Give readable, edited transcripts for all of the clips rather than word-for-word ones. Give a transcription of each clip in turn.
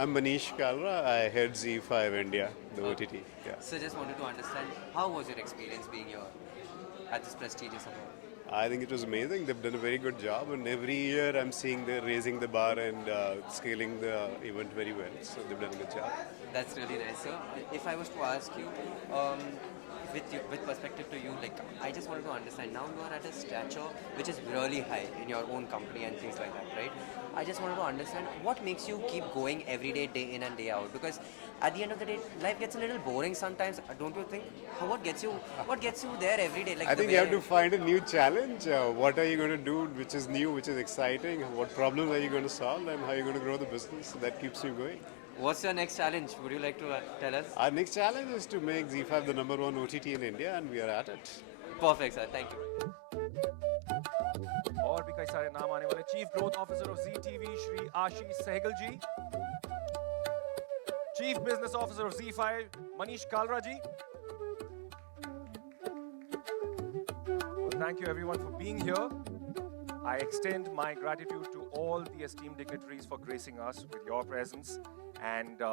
I'm Manish Kalra. I head Zee5 India, the OTT. Yeah. So just wanted to understand how was your experience being here at this prestigious award? I think it was amazing. They've done a very good job, and every year I'm seeing they're raising the bar and scaling the event very well. So they've done a good job. That's really nice, sir. If I was to ask you, with perspective to you, like I just wanted to understand. Now you are at a stature which is really high in your own company and things like that, right? I just wanted to understand what makes you keep going every day in and day out. Because at the end of the day, life gets a little boring sometimes, don't you think? What gets you there every day? Like I the think you have way. to find a new challenge. What are you going to do which is new, which is exciting? What problems are you going to solve, and how are you going to grow the business? That keeps you going. What's your next challenge? Would you like to tell us? Our next challenge is to make Zee5 the number one OTT in India, and we are at it. Perfect, sir. Thank you. और भी कई सारे नाम आने वाले chief growth officer of Zee TV Shri Ashish Sehgal ji chief business officer of Zee five Manish Kalra ji thank you everyone for being here. I extend my gratitude to all the esteemed dignitaries for gracing us with your presence and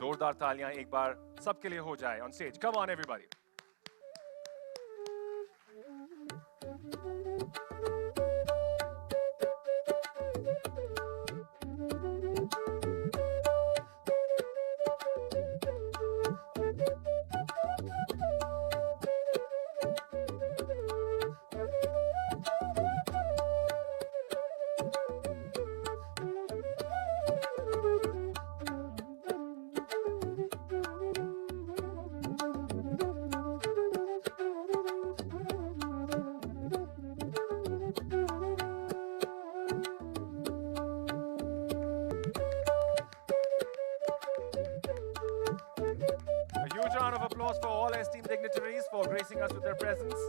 जोरदार तालियां एक बार सबके लिए हो जाए on stage. Come on everybody. Huge round of applause for all esteemed dignitaries for gracing us with their presence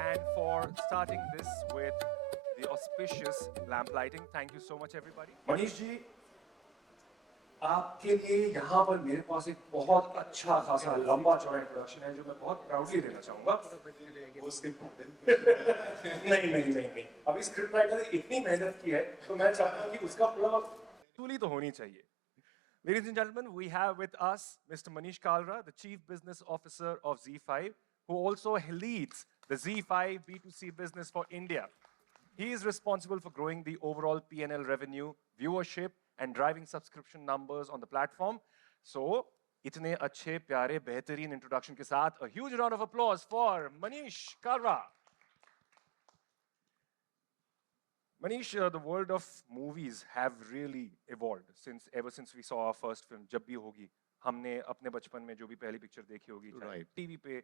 and for starting this with the auspicious lamp lighting. Thank you so much, everybody. Manish ji, आपके लिए यहाँ पर मेरे पास एक बहुत अच्छा खासा लंबा चौड़ा इंट्रोडक्शन है जो मैं बहुत प्राउडली देना चाहूँगा। वो स्क्रिप्ट नहीं। अभी स्क्रिप्ट राइटर ने इतनी मेहनत की है तो मैं चाहता हूँ कि उसका पूरा Tuli to honi chahiye. Ladies and gentlemen, we have with us Mr. Manish Kalra, the Chief Business Officer of Zee5, who also leads the Zee5 B2C business for India. He is responsible for growing the overall P&L revenue, viewership, and driving subscription numbers on the platform. So, itne अच्छे प्यारे बेहतरीन introduction के साथ, a huge round of applause for Manish Kalra. Manish, the world of movies have really evolved ever since we saw our first film, जब भी होगी, हमने अपने बचपन में जो भी पहली पिक्चर देखी होगी, चाहे टीवी पे,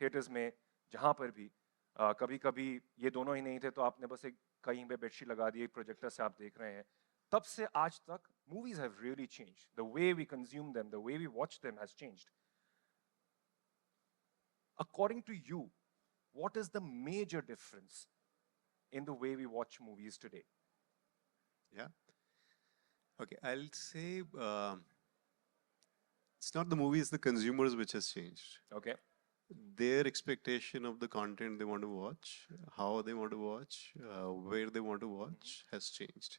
थिएटर्स में, जहाँ पर भी, कभी-कभी ये दोनों ही नहीं थे तो आपने बस एक कहीं पे बेडशीट लगा दी, एक प्रोजेक्टर से आप देख रहे हैं. तब से आज तक, movies have really changed. The way we consume them, the way we watch them has changed. According to you, what is the major difference in the way we watch movies today? Yeah. Okay, I'll say it's not the movies, the consumers which has changed. Okay. Their expectation of the content they want to watch, how they want to watch, where they want to watch has changed.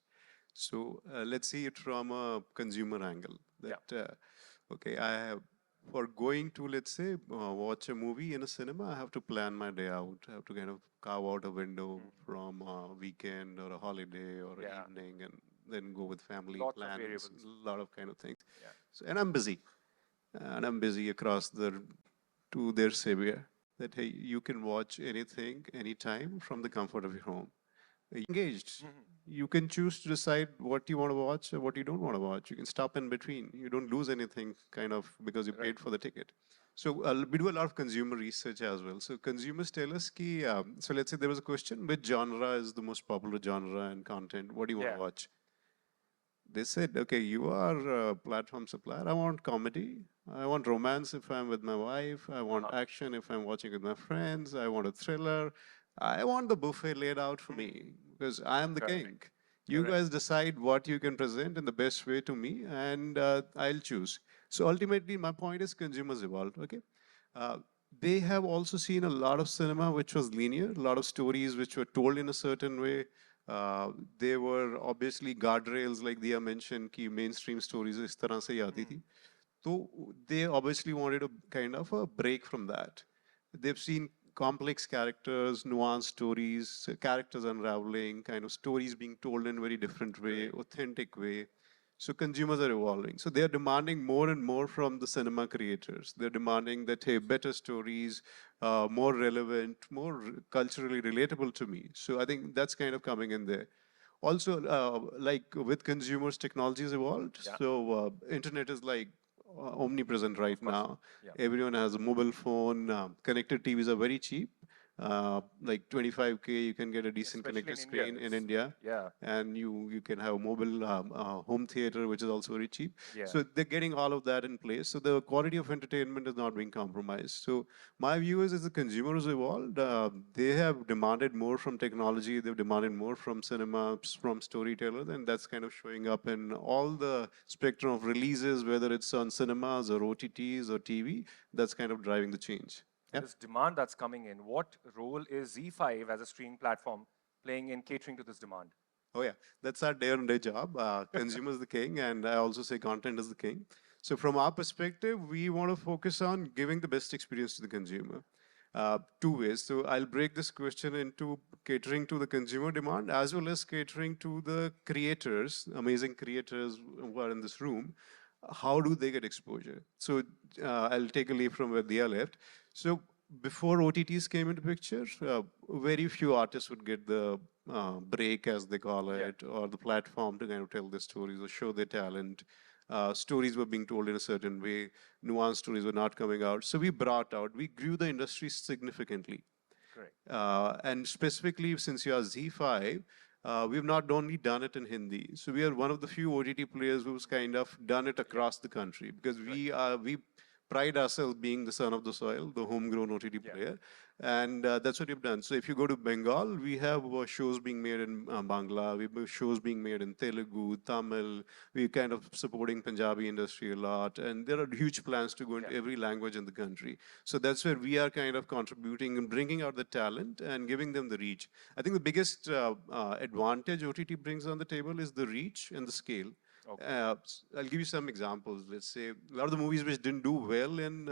So let's see it from a consumer angle. That okay, I have for going to, let's say, watch a movie in a cinema, I have to plan my day out. I have to kind of carve out a window from a weekend or a holiday or an evening and then go with family Lots plans, of variables. a lot of kind of things. Yeah. So, and I'm busy. And I'm busy across to their savior that, hey, you can watch anything, anytime from the comfort of your home. Engaged. You can choose to decide what you want to watch or what you don't want to watch. You can stop in between. You don't lose anything kind of because you paid for the ticket. So we do a lot of consumer research as well. So consumers tell us, so let's say there was a question, which genre is the most popular genre and content? What do you want to watch? They said, okay, you are a platform supplier. I want comedy. I want romance if I'm with my wife. I want action if I'm watching with my friends. I want a thriller. I want the buffet laid out for me because I am the king. You guys decide what you can present in the best way to me and I'll choose. So ultimately, my point is consumers evolved, okay? They have also seen a lot of cinema which was linear, a lot of stories which were told in a certain way, There were obviously guardrails like Dia mentioned कि mainstream stories इस तरह से ही आती थी. So they obviously wanted a kind of a break from that. They've seen complex characters, nuanced stories, characters unraveling, kind of stories being told in a very different way, authentic way. So consumers are evolving. So they are demanding more and more from the cinema creators. They're demanding that, hey, better stories, more relevant, more culturally relatable to me. So I think that's kind of coming in there. Also, like with consumers, technology has evolved. Yeah. So internet is like omnipresent right course. now. Yeah. Everyone has a mobile phone. Connected TVs are very cheap. Like 25K, you can get a decent Especially connected in India, screen in it's- India. Yeah. And you can have a mobile home theater, which is also very cheap. Yeah. So they're getting all of that in place. So the quality of entertainment is not being compromised. So my view is, as the consumers evolved, they have demanded more from technology. They've demanded more from cinema, from storytellers, and that's kind of showing up in all the spectrum of releases, whether it's on cinemas or OTTs or TV. That's kind of driving the change. And this demand that's coming in, what role is Zee5 as a streaming platform playing in catering to this demand? Oh yeah, that's our day-on-day job. Consumer is the king, and I also say content is the king. So from our perspective, we want to focus on giving the best experience to the consumer. Two ways. So I'll break this question into catering to the consumer demand as well as catering to the creators, amazing creators who are in this room. How do they get exposure? So I'll take a leap from where they are left. So before OTTs came into picture, very few artists would get the break, as they call it, or the platform to kind of tell their stories or show their talent. Stories were being told in a certain way. Nuanced stories were not coming out. So we grew the industry significantly. Correct. And specifically, since you are Zee5, we've not only done it in Hindi. So we are one of the few OTT players who's kind of done it across the country because we pride ourselves being the son of the soil, the homegrown OTT player. And that's what we've done. So if you go to Bengal, we have shows being made in Bangla, we have shows being made in Telugu, Tamil. We're kind of supporting Punjabi industry a lot. And there are huge plans to go into every language in the country. So that's where we are kind of contributing and bringing out the talent and giving them the reach. I think the biggest advantage OTT brings on the table is the reach and the scale. Okay. I'll give you some examples. Let's say a lot of the movies which didn't do well in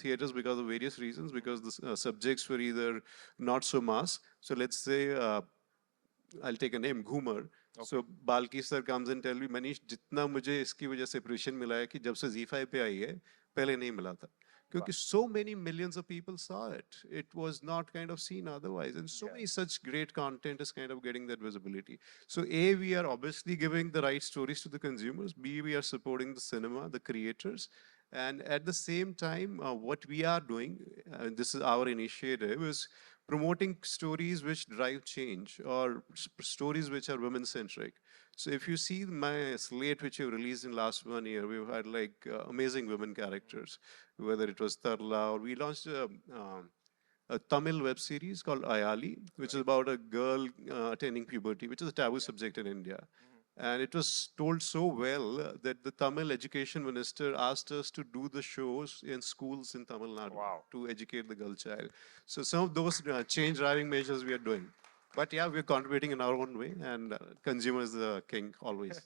theaters because of various reasons, because the subjects were either not so mass. So let's say, I'll take a name, Ghumar. So Balki sir comes and tell me, Manish, जितना मुझे इसकी वजह से appreciation मिला है कि जब से Zee5 पे आई है, पहले नहीं मिला था. Because so many millions of people saw it. It was not kind of seen otherwise. And so many such great content is kind of getting that visibility. So A, we are obviously giving the right stories to the consumers. B, we are supporting the cinema, the creators. And at the same time, what we are doing, this is our initiative, is promoting stories which drive change or stories which are women-centric. So if you see my slate which you released in last 1 year, we've had like amazing women characters, whether it was Tarla or we launched a Tamil web series called Ayali, which is about a girl attaining puberty, which is a taboo subject in India. And it was told so well that the Tamil education minister asked us to do the shows in schools in Tamil Nadu to educate the girl child. So some of those change driving measures we are doing. But yeah, we're contributing in our own way, and consumer is the king always.